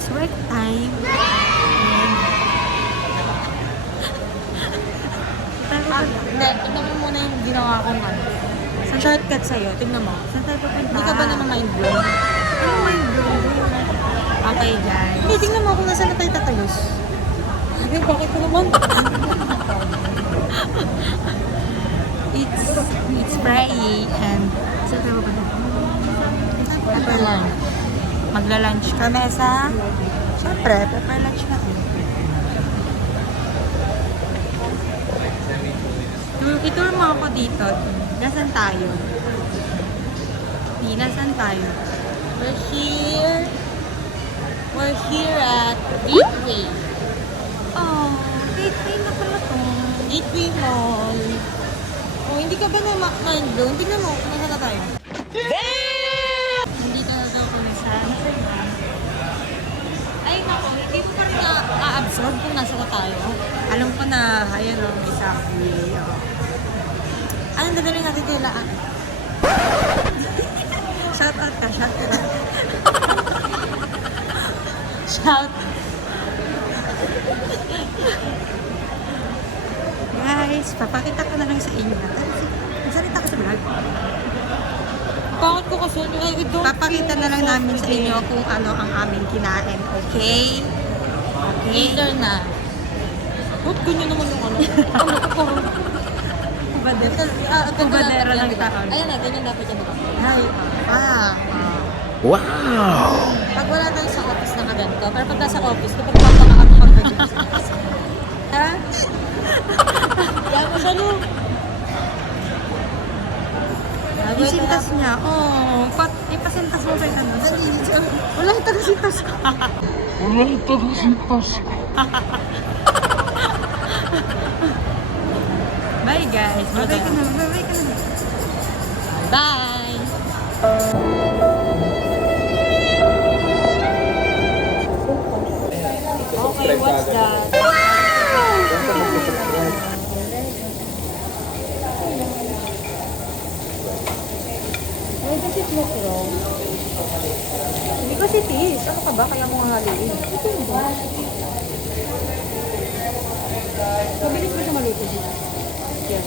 it's work time. Hindi, tignan mo muna yung ginawa kong ano. Shortcut sa'yo, tignan mo. Saan tayo papunta? Hindi ka ba naman mind blown? Ano mind blown? Okay, guys. Hindi, tignan mo kung nasaan na tayo tatagos. Hindi, bakit ko naman? It's Friday and saan tayo papunta? Pepper lunch. Magla-lunch kami sa... Siyempre, pepper lunch natin. Itur mo ako dito. Nasaan tayo? Nasaan tayo? We're here at Gateway. Oh, gateway na pala to. Gateway Mall. Oh, hindi ka ba na mind blown? Tignan mo, kung nasaan na tayo. Nandito na daw kami sa... Ay, naku, hindi ko pa rin na-absorb kung nasa na tayo. Alam ko na, ayan o, exactly. Anong dadalhin natin kila? Shout out ka, shout out. Shout. Guys, papakita ko na lang sa inyo. Magsalita ka sa vlog. Bakit ko kasi? I don't Papakita na lang namin sa inyo kung ano ang aming kinain, okay? Later na. Ba't ganyan naman yung ano? Kubadero ng taon. Ayan na, ganyan dapat yan. Ay, Wow! Pag wala tayo sa office na kaganto, pero pag nasa office, kapag papaka-up pag ganyan sa office. Ha? Yan mo siya, no? isintas niya. Oh, ipasintas mo ba yung ano? Wala yung taga-sintas. Bye guys. Bye-bye ka na. Bye-bye ka na. Bye! Okay, what's that? Why does it look wrong? Because it is. Ano ka ba? Kaya mo nga haliin. Ito yung ba? Mabilis mo siya maluto dito. Yes.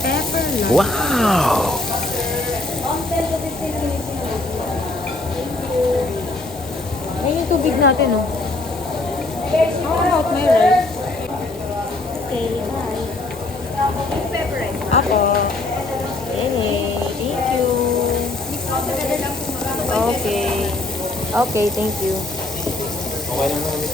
Pepper lang. Wow! Ayun yung tubig natin, no? How about my rice? Okay, bye. Apo. Hey, thank you. Okay. Okay, thank you. Okay lang naman ito.